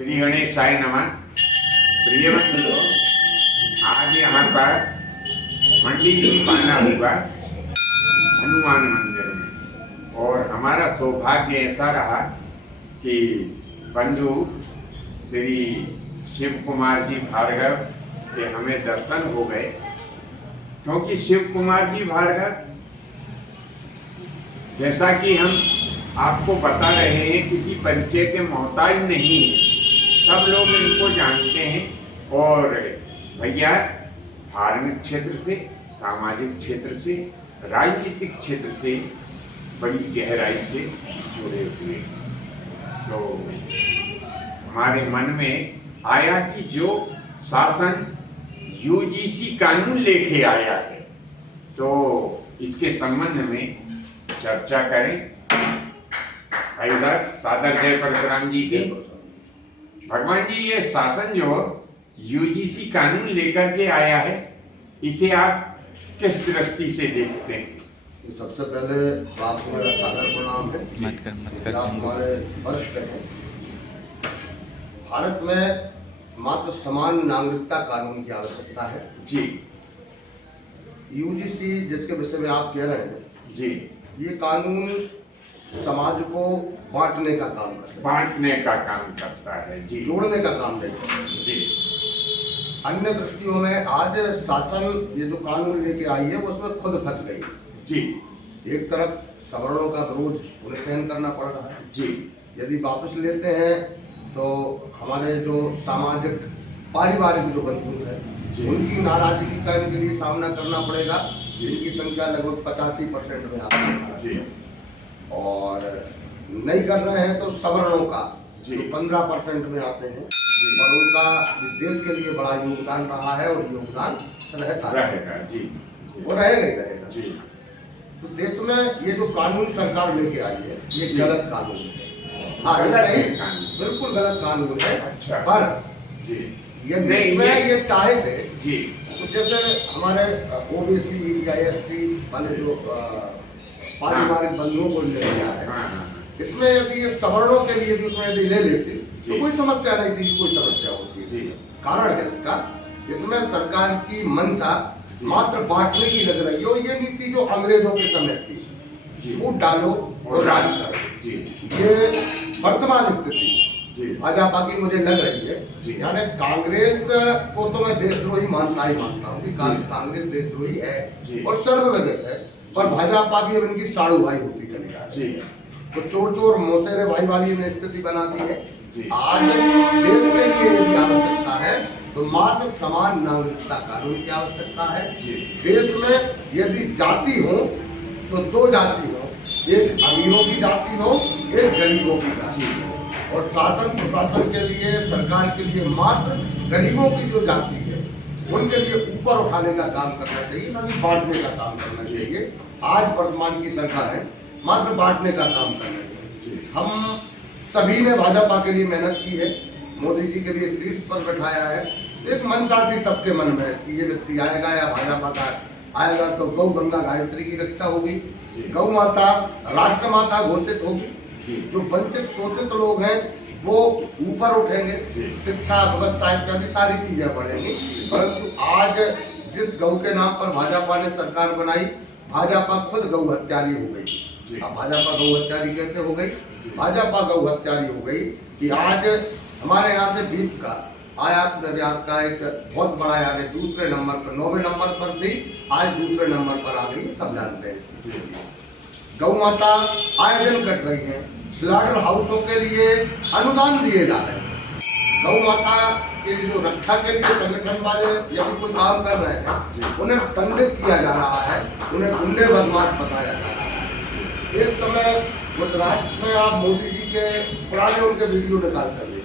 श्री गणेशाय नमः। प्रिय बंधुओं, आज यहाँ पर मंडी पाना हुआ हनुमान मंदिर में, और हमारा सौभाग्य ऐसा रहा कि बंधु श्री शिव कुमार जी भार्गव के हमें दर्शन हो गए, क्योंकि शिव कुमार जी भार्गव जैसा कि हम आपको बता रहे हैं किसी परिचय के मोहताज नहीं है, सब लोग इनको जानते हैं। और भैया धार्मिक क्षेत्र से, सामाजिक क्षेत्र से, राजनीतिक क्षेत्र से बड़ी गहराई से जुड़े हुए। तो हमारे मन में आया कि जो शासन यूजीसी कानून लेके आया है, तो इसके संबंध में चर्चा करें। भाई साहब, सादर जय परशुराम जी के। भगवान जी, ये शासन जो यूजीसी कानून लेकर के आया है, इसे आप किस दृष्टि से देखते हैं? तो सबसे पहले आपको मेरा सादर प्रणाम है। मत कर आप हमारे वरिष्ठ हैं। भारत में मात्र समान नागरिकता कानून की आवश्यकता है जी। यूजीसी जिसके विषय में आप कह रहे हैं जी, ये कानून समाज को बांटने का काम करता है, बांटने का काम करता है जी, जोड़ने का काम नहीं करता जी। अन्य दृष्टियों में आज शासन ये जो कानून लेके आई है वो उसमें खुद फंस गई जी एक तरफ सवर्णों का विरोध उन्हें सहन करना पड़ रहा है जी। यदि वापस लेते हैं तो हमारे जो सामाजिक पारिवारिक जो बंधु है उनकी नाराजगी का इनके लिए सामना करना पड़ेगा, जिनकी संख्या लगभग 85% में आती है। और नहीं कर रहे हैं तो सवर्णों का जो 15% में आते हैं, और उनका देश के लिए बड़ा योगदान रहा है और योगदान रहेगा जी, वो रहेगा ही रहेगा जी। तो देश में ये जो कानून सरकार लेके आई है ये गलत कानून है। हाँ, ये सही बिल्कुल गलत कानून है। अच्छा। पर जी, ये देश में ये चाहे थे जी, तो जैसे हमारे ओबीसी या एससी वाले जो पारिवारिक बंधुओं को ले लिया है, इसमें यदि ये सवर्णों के लिए भी उसमें यदि ले लेते तो कोई समस्या नहीं थी, कोई समस्या होती है। कारण है इसका, इसमें सरकार की मंशा मात्र बांटने की लग रही है, और ये नीति जो अंग्रेजों के समय थी वो डालो और राज करो, ये वर्तमान स्थिति भाजपा की मुझे लग रही है। यानी कांग्रेस को तो मैं देशद्रोही मानता ही मानता हूँ कि कांग्रेस देशद्रोही है और सर्वविदित है, पर भाजपा भी अब इनकी साड़ू भाई होती चली जा रही है। तो चोर चोर मोसेरे भाई वाली ने स्थिति बना दी है। आज देश के लिए यदि आवश्यकता है तो मात्र समान नागरिकता कानून की आवश्यकता है। देश में यदि जाति हो तो दो जाति हो, एक अमीरों की जाति हो, एक गरीबों की जाति हो, और शासन प्रशासन के लिए, सरकार के लिए मात्र गरीबों की जो जाति है उनके लिए ऊपर उठाने का काम करना चाहिए, ना कि बांटने का काम करना चाहिए। आज वर्तमान की सरकार है मात्र बांटने का काम करना चाहिए। हम सभी ने भाजपा के लिए मेहनत की है, मोदी जी के लिए शीर्ष पर बैठाया है। एक मंशा थी सबके मन में कि ये व्यक्ति आएगा या भाजपा का आएगा तो गौ गंगा गायत्री की रक्षा होगी, गौ माता राष्ट्र माता घोषित होगी, जो वंचित शोषित लोग हैं वो ऊपर उठेंगे, शिक्षा व्यवस्था इत्यादि सारी चीजें बढ़ेंगी। परंतु आज जिस गौ के नाम पर भाजपा ने सरकार बनाई, भाजपा खुद गौ हत्यारी हो गई। अब भाजपा गौ हत्यारी कैसे हो गई? भाजपा गौ हत्यारी हो गई कि आज हमारे यहाँ से बीफ का आयात निर्यात का एक बहुत बड़ा यानी दूसरे नंबर पर, 9वें नंबर पर थी, आज दूसरे नंबर पर आ गई, सब जानते हैं। गौ माता आए दिन कट रही है, स्लॉटर हाउसों के लिए अनुदान दिए जा रहे हैं। गौ माता के जो रक्षा के लिए संगठन वाले यदि कोई काम कर रहे हैं उन्हें दंडित किया जा रहा है, उन्हें गुंडे बदमाश बताया जा रहा है। एक समय गुजरात में आप मोदी जी के पुराने उनके वीडियो निकाल कर देखिए,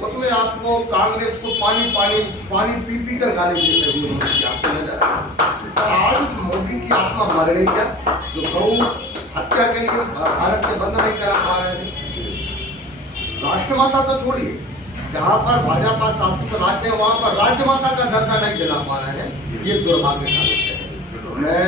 उसमें आपको कांग्रेस को पानी पी कर गाली देते हुए आपको नजर आएगा। आज मोदी की आत्मा मर गई क्या, जो गौ हत्या के लिए भारत से बंद नहीं करा पा रहे हैं? राष्ट्रमाता तो छोड़िए, जहाँ पर भाजपा शासित राज्य है वहाँ पर राज्य माता का दर्जा नहीं दिला पा रहे हैं, ये दुर्भाग्य का विषय है। मैं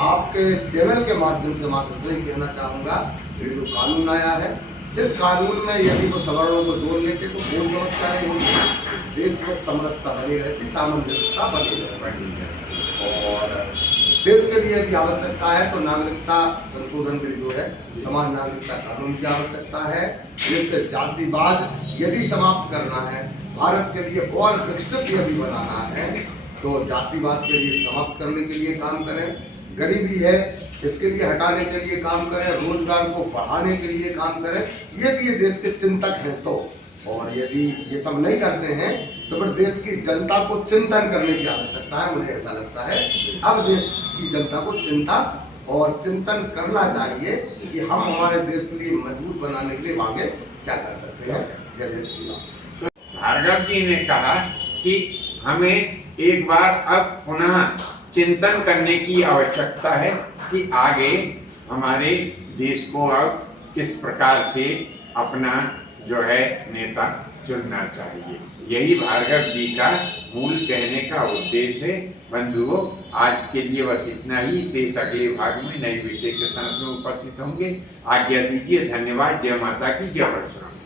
आपके चैनल के माध्यम से मात्र तो ही कहना चाहूँगा, ये जो कानून आया है इस कानून में यदि वो सवर्णों को जोड़ लेते तो कोई समस्या नहीं होती, देश में समरसता बनी रहती, सामंजस्यता बनी रहती। और देश के लिए यदि आवश्यकता है तो नागरिकता संशोधन बिल जो है, समान नागरिकता कानून की आवश्यकता है, जिससे जातिवाद यदि समाप्त करना है, भारत के लिए और विकसित यदि बनाना है तो जातिवाद के लिए समाप्त करने के लिए काम करें, गरीबी है इसके लिए हटाने के लिए काम करें, रोजगार को बढ़ाने के लिए काम करें, यदि ये देश के चिंतक हैं तो। और यदि ये सब नहीं करते हैं तो फिर देश की जनता को चिंतन करने की आवश्यकता है। मुझे ऐसा लगता है अब देश की जनता को चिंता और चिंतन करना चाहिए कि हम हमारे देश के लिए मजबूत बनाने के लिए आगे क्या कर सकते हैं। जय जय श्री राम। भार्गव जी ने कहा कि हमें एक बार अब पुनः चिंतन करने की आवश्यकता है कि आगे हमारे देश को अब किस प्रकार से अपना जो है नेता चुनना चाहिए। यही भार्गव जी का मूल कहने का उद्देश्य है। बंधुओं, आज के लिए बस इतना ही। शेष अगले भाग में नए विषय के साथ में उपस्थित होंगे। आज्ञा दीजिए। धन्यवाद। जय माता की, जय परशुराम।